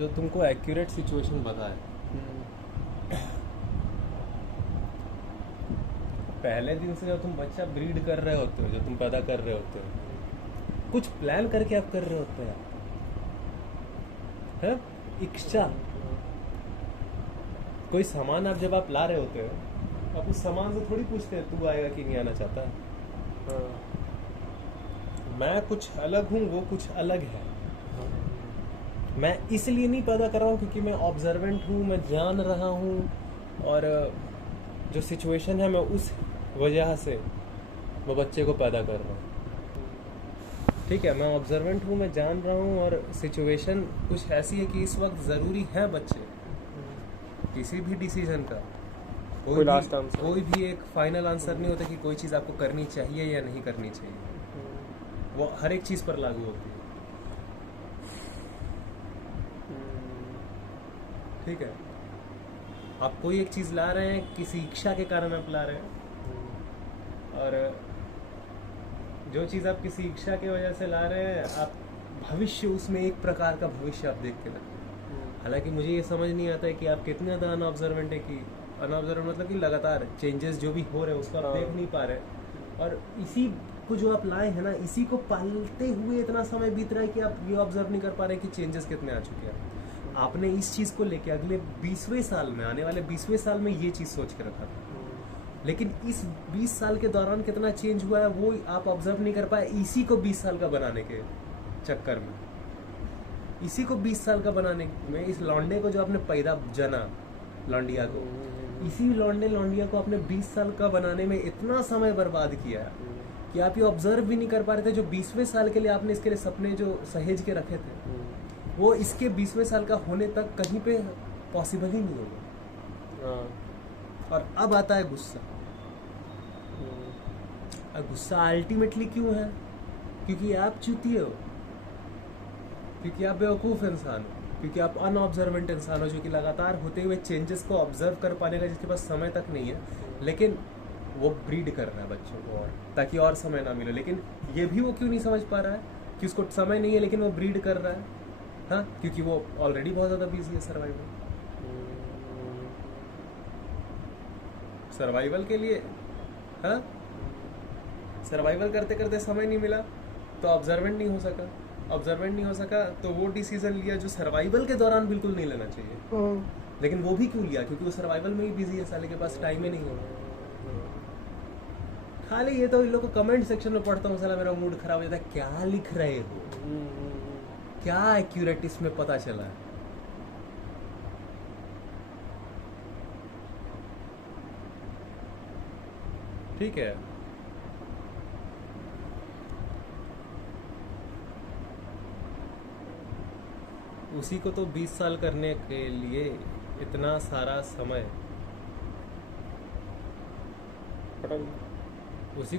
जो तुमको accurate situation बताए। पहले दिन से जब तुम बच्चा ब्रीड कर रहे होते हो, जो तुम पैदा कर रहे होते हो, कुछ प्लान करके आप कर रहे होते हैं, है? इच्छा। कोई सामान आप जब आप ला रहे होते हो, आप उस सामान से थोड़ी पूछते हैं तू आएगा कि नहीं आना चाहता है। मैं कुछ अलग हूँ, वो कुछ अलग है। मैं इसलिए नहीं पैदा कर रहा हूँ क्योंकि मैं ऑब्जर्वेंट हूँ, मैं जान रहा हूँ, और जो सिचुएशन है मैं उस वजह से वो बच्चे को पैदा कर रहा हूँ। ठीक है, मैं ऑब्जर्वेंट हूँ, मैं जान रहा हूँ, और सिचुएशन कुछ ऐसी है कि इस वक्त ज़रूरी है बच्चे किसी भी डिसीजन का। कोई भी एक फाइनल आंसर नहीं होता कि कोई चीज़ आपको करनी चाहिए या नहीं करनी चाहिए। वो हर एक चीज़ पर लागू होती है। ठीक है, आप कोई एक चीज़ ला रहे हैं, किसी इच्छा के कारण आप ला रहे हैं, और जो चीज़ आप किसी इच्छा की वजह से ला रहे हैं, आप भविष्य उसमें एक प्रकार का भविष्य आप देख के रखते हैं। हालांकि मुझे ये समझ नहीं आता है कि आप कितने ज़्यादा अनऑब्जर्वेंट है, कि अनऑब्जर्वेंट मतलब कि लगातार चेंजेस जो भी हो रहे हैं उसको आप देख नहीं पा रहे, और इसी को जो आप लाए हैं ना, इसी को पालते हुए इतना समय बीत रहा है कि आप ये ऑब्जर्व नहीं कर पा रहे कि चेंजेस कितने आ चुके हैं। आपने इस चीज़ को लेके अगले 20वें साल में, आने वाले 20वें साल में ये चीज़ सोच के रखा था, लेकिन इस 20 साल के दौरान कितना चेंज हुआ है वो आप ऑब्जर्व नहीं कर पाए। इसी को 20 साल का बनाने के चक्कर में, इसी को 20 साल का बनाने में, इस लौंडे को जो आपने पैदा जना, लौंडिया को, इसी लौंडिया को आपने 20 साल का बनाने में इतना समय बर्बाद किया कि आप ये ऑब्जर्व भी नहीं कर पा रहे थे। जो 20वें साल के लिए आपने इसके लिए सपने जो सहेज के रखे थे, वो इसके 20वें साल का होने तक कहीं पे पॉसिबल ही नहीं होगा। और अब आता है गुस्सा। गुस्सा अल्टीमेटली क्यों है? क्योंकि आप चूतिए हो, क्योंकि आप बेवकूफ़ इंसान हो, क्योंकि आप अनऑब्जर्वेंट इंसान हो, जो कि लगातार होते हुए चेंजेस को ऑब्जर्व कर पाने का जिसके पास समय तक नहीं है, लेकिन वो ब्रीड कर रहा है बच्चों को, और ताकि और समय ना मिले। लेकिन ये भी वो क्यों नहीं समझ पा रहा है कि उसको समय नहीं है, लेकिन वो ब्रीड कर रहा है। हाँ, क्योंकि वो ऑलरेडी बहुत ज़्यादा बिजी है सर्वाइवल के लिए। हाँ, सर्वाइवल करते करते समय नहीं मिला तो ऑब्जर्वेंट नहीं हो सका, तो वो डिसीजन लिया जो सर्वाइवल के दौरान बिल्कुल नहीं लेना चाहिए। लेकिन वो भी क्यों लिया? क्योंकि वो सर्वाइवल में ही बिजी है, साले के पास टाइम ही नहीं है। खाली ये तो इन लोग को कमेंट सेक्शन में पढ़ता हूँ, साला मेरा मूड खराब हो जाता है। क्या लिख रहे हो? क्या एक्यूरेट इसमें पता चला है? ठीक है, उसी को तो 20 साल करने के लिए इतना सारा समय, उसी को